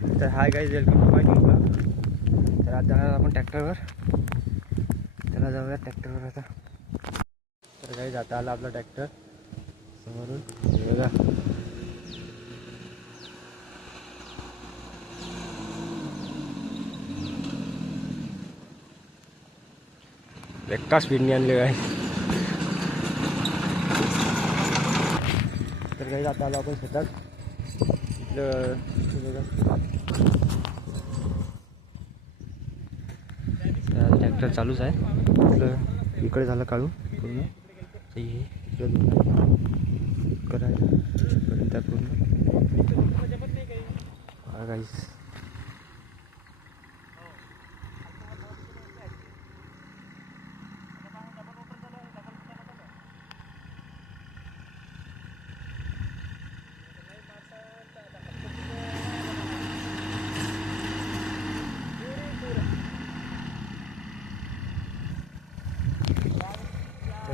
तर hi guys, welcome to my blog. तर आज जाणार आपण ट्रॅक्टरवर. चला जाऊया ट्रॅक्टरवर आता. तर गाईज आता आला आपला ट्रॅक्टर समोरून. बघा एका स्पीडने आणले गाईज. तर गाईज आता आलो आपण शेतात. इथलं ट्रॅक्टर चालूच आहे. इकडं इकडे झालं काढून पूर्ण. करायचं त्या पूर्ण गाईस.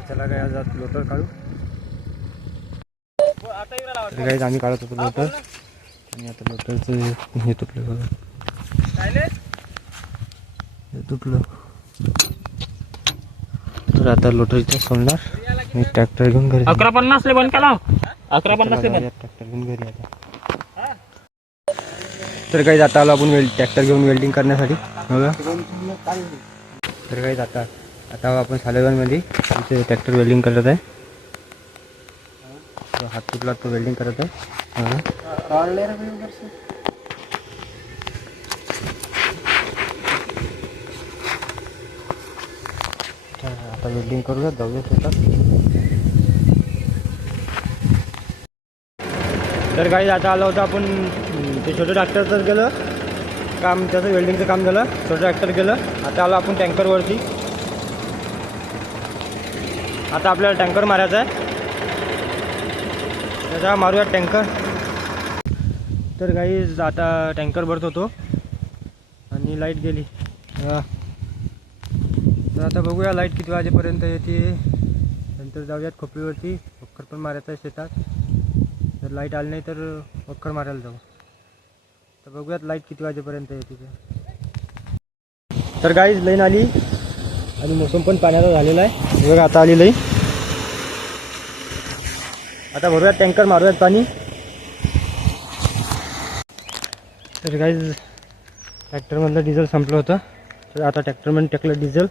चला काय आज लोटर काढू. तर गाईज आम्ही काढत होतो लोटर आणि आता लोटरचं हे तुटलं बघा. हे तुटलं. तर आता लोटर इथं सोडणार मी ट्रॅक्टर घेऊन घरी. 1150 बंद केला. 1150 ट्रॅक्टर घेऊन घरी आता. तर गाईज आता आलो आपण ट्रॅक्टर घेऊन वेल्डिंग करण्यासाठी बघा. तर गाईज आता आपण सालेगावमध्ये इथे ट्रॅक्टर वेल्डिंग करत आहे. हात तुटला तो वेल्डिंग करत आहे. आता वेल्डिंग करूया, जाऊया शेतात. तर काही आता आलो होतं आपण ते छोटं ट्रॅक्टरचं गेलं काम, त्याचं वेल्डिंगचं काम झालं. छोटं ट्रॅक्टर गेलं. आता आलो आपण टँकरवरती. आता आपल्याला टँकर मारायचा आहे. त्याचा मारूया टँकर. तर गाईज आता टँकर भरत होतो आणि लाईट गेली. तर आता बघूया लाईट किती वाजेपर्यंत येते. नंतर जाऊयात खोपलीवरती. वखर पण मारायचं आहे शेतात. जर लाईट आली नाही तर वखर मारायला जाऊ. तर बघूयात लाईट किती वाजेपर्यंत येते ते. तर गाईज लाईन आली आणि मोसम पण पाण्याचा झालेला आहे. बघा आता आली लाईन. आता भरूयात टँकर, मारूयात पाणी. तर गाईज ट्रॅक्टरमधलं डिझेल संपलं होतं. तर आता ट्रॅक्टरमध्ये टाकलं डिझेल.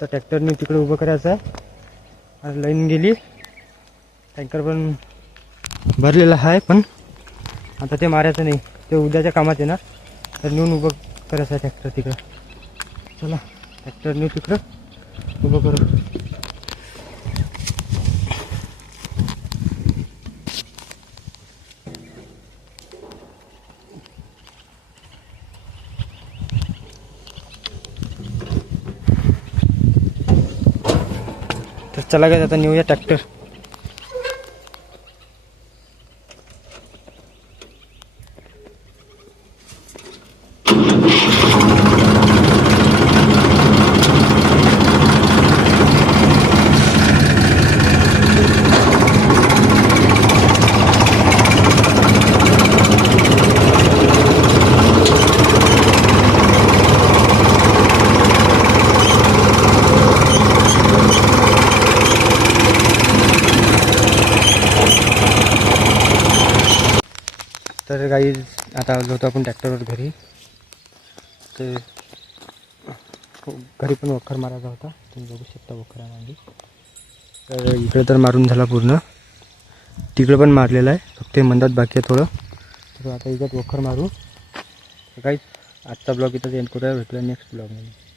तर ट्रॅक्टरने तिकडे उभं करायचं आहे. आणि लाईन गेली. टँकर पण भरलेलं आहे, पण आता ते मारायचं नाही. ते उद्याच्या कामात येणार. तर नेऊन उभं करायचं आहे ट्रॅक्टर तिकडं. चला ट्रॅक्टर नेऊ तिकडं उभं करू. तर चला काय आता नेऊया ट्रॅक्टर. तर काही आता आलो होतो आपण ट्रॅक्टरवर घरी. ते घरी पण वखर मारायचा होता. तुम्ही बघू शकता वखर मागे. तर इकडे तर मारून झाला पूर्ण. तिकडे पण मारलेलं आहे, फक्त ते मंदात बाकी आहे थोडं. तर आता इकडे वखर मारू. तर काही आजचा ब्लॉग इथंच एंड करूया. भेटूया नेक्स्ट ब्लॉगमध्ये.